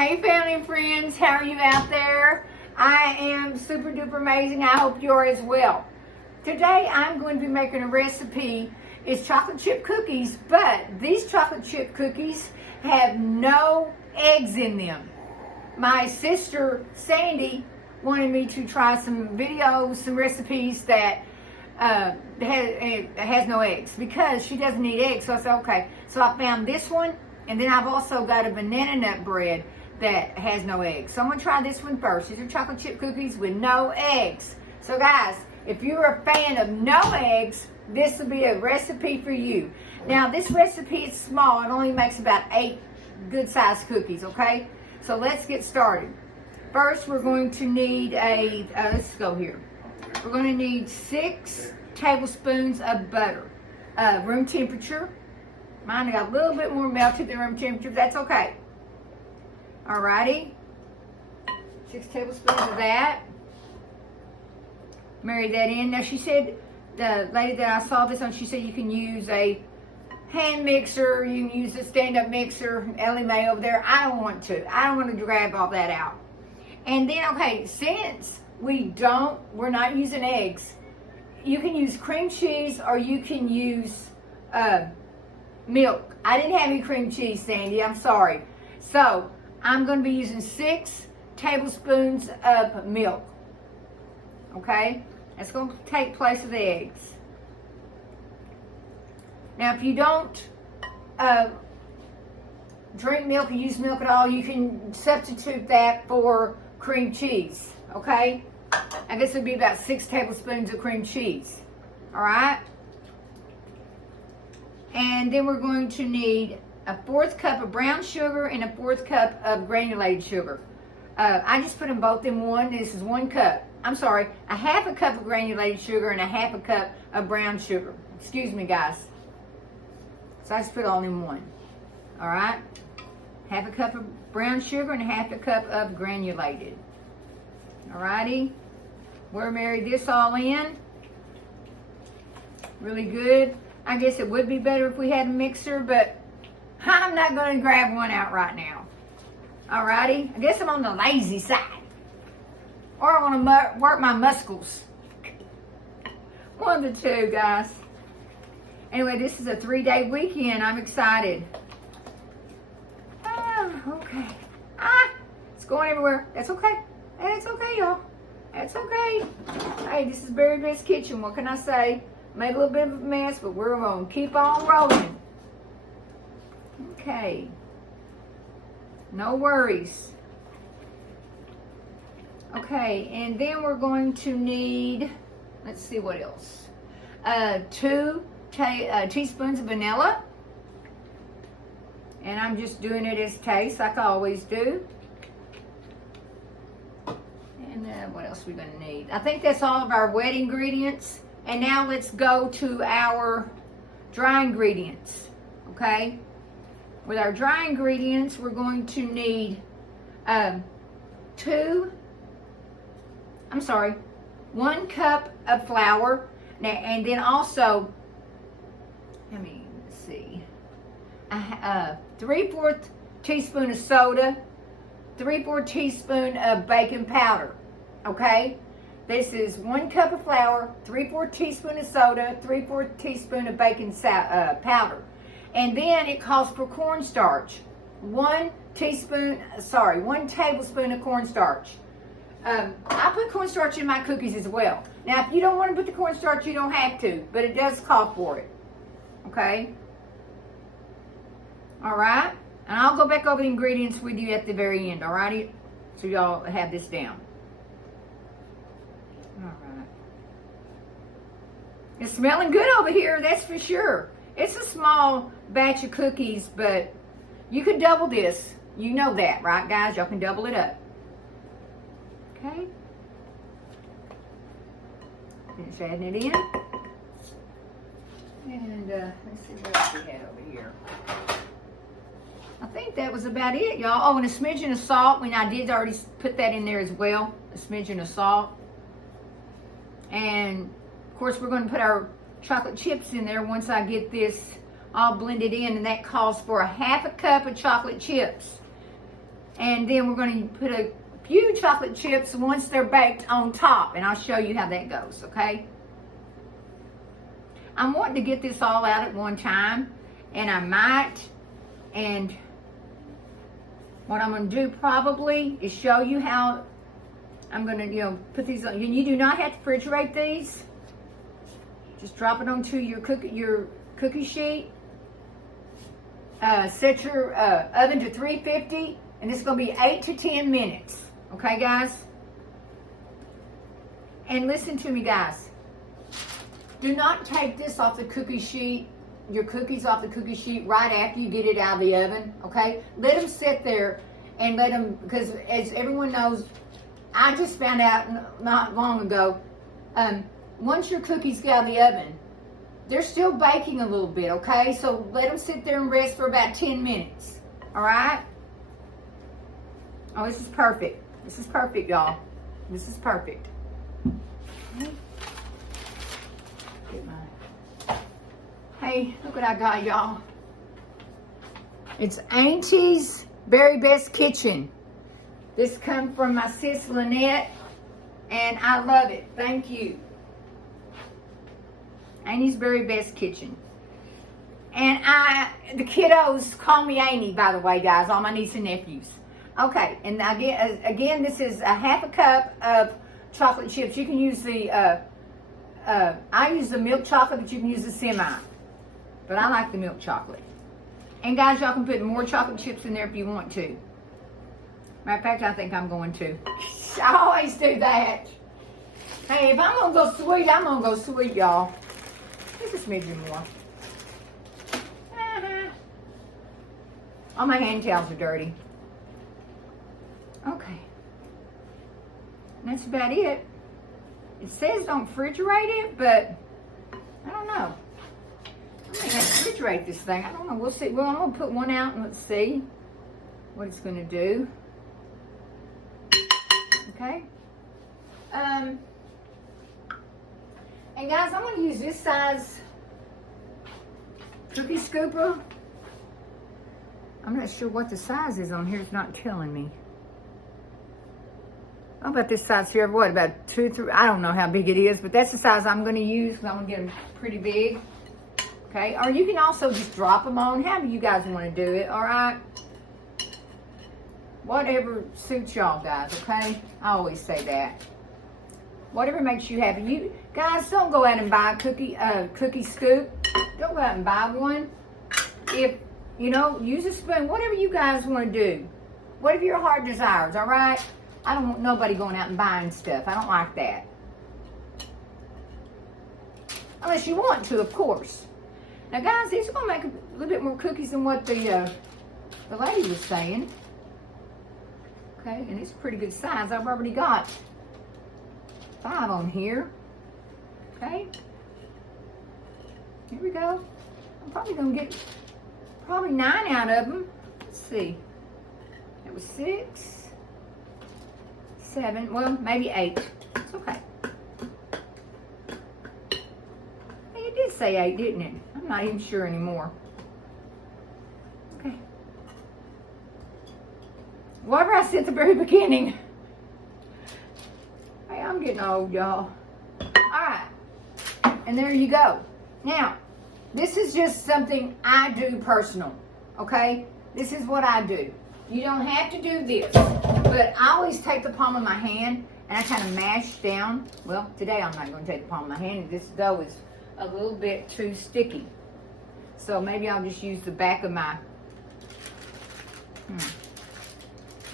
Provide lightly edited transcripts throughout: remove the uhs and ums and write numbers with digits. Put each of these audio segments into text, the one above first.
Hey family and friends, how are you out there? I am super duper amazing. I hope you're as well. Today I'm going to be making a recipe. It's chocolate chip cookies, but these chocolate chip cookies have no eggs in them. My sister Sandy wanted me to try some videos, some recipes that has no eggs because she doesn't eat eggs. So I said, okay. So I found this one, and then I've also got a banana nut bread that has no eggs. So I'm gonna try this one first. These are chocolate chip cookies with no eggs. So guys, if you're a fan of no eggs, this will be a recipe for you. Now this recipe is small. It only makes about 8 good sized cookies, okay? So let's get started. First, we're going to need let's go here. We're going to need 6 tablespoons of butter, room temperature. Mine got a little bit more melted than room temperature, but that's okay. Alrighty, 6 tablespoons of that. Marry that in. Now she said, the lady that I saw this on, she said you can use a hand mixer, you can use a stand-up mixer, Ellie Mae over there. I don't want to grab all that out. And then, okay, since we're not using eggs, you can use cream cheese or you can use milk. I didn't have any cream cheese, Sandy, I'm sorry. So I'm going to be using 6 tablespoons of milk. Okay? That's going to take place of the eggs. Now, if you don't drink milk or use milk at all, you can substitute that for cream cheese. Okay? I guess it would be about 6 tablespoons of cream cheese. Alright? And then we're going to need a 1/4 cup of brown sugar and a 1/4 cup of granulated sugar. I just put them both in one. This is 1 cup. I'm sorry, a 1/2 cup of granulated sugar and a 1/2 cup of brown sugar. Excuse me, guys. So I just put it all in one. All right, 1/2 cup of brown sugar and a 1/2 cup of granulated. All righty, we'll marry this all in. Really good. I guess it would be better if we had a mixer, but I'm not going to grab one out right now. Alrighty, I guess I'm on the lazy side. Or I want to work my muscles. One of the two, guys. Anyway, this is a 3-day weekend. I'm excited. Okay. It's going everywhere. That's okay. That's okay, y'all. That's okay. Hey, this is Berry Best Kitchen. What can I say? Made a little bit of a mess, but we're going to keep on rolling. Okay. No worries. Okay, and then we're going to need, let's see what else. 2 teaspoons of vanilla. And I'm just doing it as taste, like I always do. And what else are we going to need? I think that's all of our wet ingredients. And now let's go to our dry ingredients. Okay? With our dry ingredients, we're going to need 1 cup of flour. Now, and then also, let's see, 3/4 teaspoon of soda, 3/4 teaspoon of baking powder. Okay? This is 1 cup of flour, 3/4 teaspoon of soda, 3/4 teaspoon of baking powder. And then it calls for cornstarch. 1 tablespoon of cornstarch. I put cornstarch in my cookies as well. Now, if you don't want to put the cornstarch, you don't have to, but it does call for it. Okay? All right? And I'll go back over the ingredients with you at the very end, all righty? So y'all have this down. All right. It's smelling good over here, that's for sure. It's a small batch of cookies, but you can double this. You know that, right, guys? Y'all can double it up. Okay. Finish adding it in. And let's see what else we had over here. I think that was about it, y'all. Oh, and a smidgen of salt. I did already put that in there as well. A smidgen of salt. And, of course, we're going to put our chocolate chips in there once I get this all blended in, and that calls for a 1/2 cup of chocolate chips. And then we're going to put a few chocolate chips once they're baked on top, and I'll show you how that goes, okay? I'm wanting to get this all out at one time, and I might, and what I'm going to do probably is show you how I'm going to, put these on. You do not have to refrigerate these. Just drop it onto your cookie sheet. Set your oven to 350, and it's going to be 8 to 10 minutes. Okay, guys? And listen to me, guys. Do not take this off the cookie sheet, your cookies off the cookie sheet right after you get it out of the oven, okay? Let them sit there and let them, because as everyone knows, I just found out not long ago, once your cookies get out of the oven, they're still baking a little bit, okay? So let them sit there and rest for about 10 minutes, all right? Oh, this is perfect. This is perfect, y'all. This is perfect. Okay. Hey, look what I got, y'all. It's Auntie's Very Best Kitchen. This comes from my sis Lynette, and I love it. Thank you. Auntie's Very Best Kitchen. And the kiddos call me Auntie, by the way, guys, all my nieces and nephews. Okay, and again, this is a half a cup of chocolate chips. You can use the, I use the milk chocolate, but you can use the semi. But I like the milk chocolate. And guys, y'all can put more chocolate chips in there if you want to. Matter of fact, I think I'm going to. I always do that. Hey, if I'm going to go sweet, I'm going to go sweet, y'all. Just a smidgen more. All my hand towels are dirty. Okay. And that's about it. It says don't refrigerate it, but I don't know. I may have to refrigerate this thing. I don't know. We'll see. Well, I'm going to put one out and let's see what it's going to do. Okay. And guys, I'm going to use this size cookie scooper. I'm not sure what the size is on here. It's not telling me. How about this size here? What, about 2, 3? I don't know how big it is, but that's the size I'm going to use because I'm going to get them pretty big. Okay, or you can also just drop them on, however you guys want to do it, all right? Whatever suits y'all, guys, okay? I always say that. Whatever makes you happy. You guys, don't go out and buy a cookie scoop. Don't go out and buy one. If, use a spoon, whatever you guys want to do. Whatever your heart desires, all right? I don't want nobody going out and buying stuff. I don't like that. Unless you want to, of course. Now, guys, these are going to make a little bit more cookies than what the lady was saying. Okay, and it's a pretty good size. I've already got 5 on here. Okay. Here we go. I'm probably going to get probably 9 out of them. Let's see. That was 6, 7, well, maybe 8. It's okay. Hey, it did say 8, didn't it? I'm not even sure anymore. Okay. Whatever I said at the very beginning. Hey, I'm getting old, y'all. Alright. And there you go. Now, this is just something I do personal. Okay? This is what I do. You don't have to do this. But I always take the palm of my hand and I kind of mash down. Well, today I'm not going to take the palm of my hand. This dough is a little bit too sticky. So maybe I'll just use the back of my...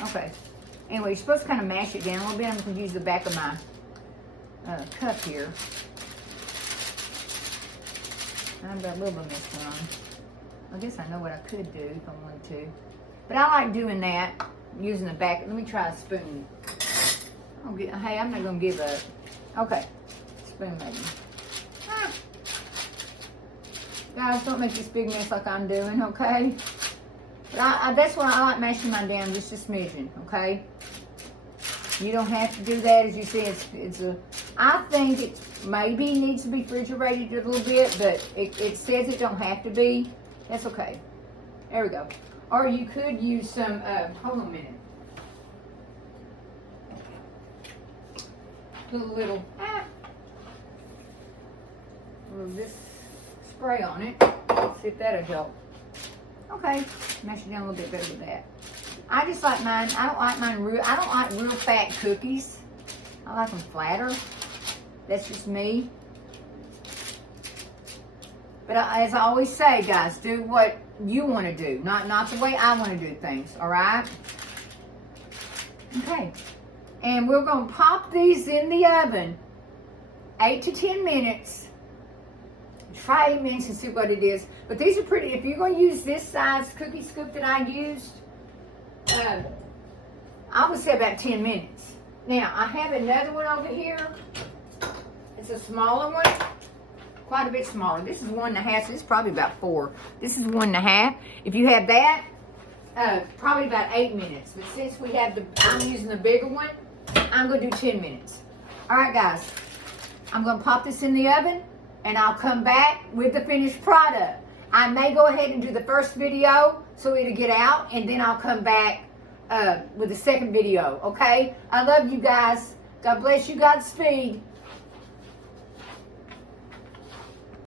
Okay. Anyway, you're supposed to kind of mash it down a little bit. I'm going to use the back of my cup here. I've got a little bit of this one. I guess I know what I could do if I wanted to. But I like doing that, using the back. Let me try a spoon. Hey, I'm not going to give up. Okay. Spoon maybe. Guys, don't make this big mess like I'm doing, okay? But that's why I like mashing mine down just a smidgen, okay? You don't have to do that. As you see, I think it maybe needs to be refrigerated a little bit, but it says it don't have to be. That's okay. There we go. Or you could use some, hold on a minute. little this spray on it. See if that'll help. Okay, mash it down a little bit better with that. I just like mine. I don't like mine real. I don't like real fat cookies. I like them flatter. That's just me. But as I always say, guys, do what you want to do, not the way I want to do things. All right? Okay. And we're going to pop these in the oven 8 to 10 minutes. Try 8 minutes and see what it is. But these are pretty. If you're going to use this size cookie scoop that I used, I would say about 10 minutes. Now, I have another one over here. It's a smaller one. Quite a bit smaller. This is 1.5, so this is probably about 4. This is 1.5. If you have that, probably about 8 minutes. But since we have I'm using the bigger one, I'm going to do 10 minutes. All right, guys. I'm going to pop this in the oven, and I'll come back with the finished product. I may go ahead and do the first video so it'll get out, and then I'll come back with the second video, okay? I love you guys. God bless you. Godspeed.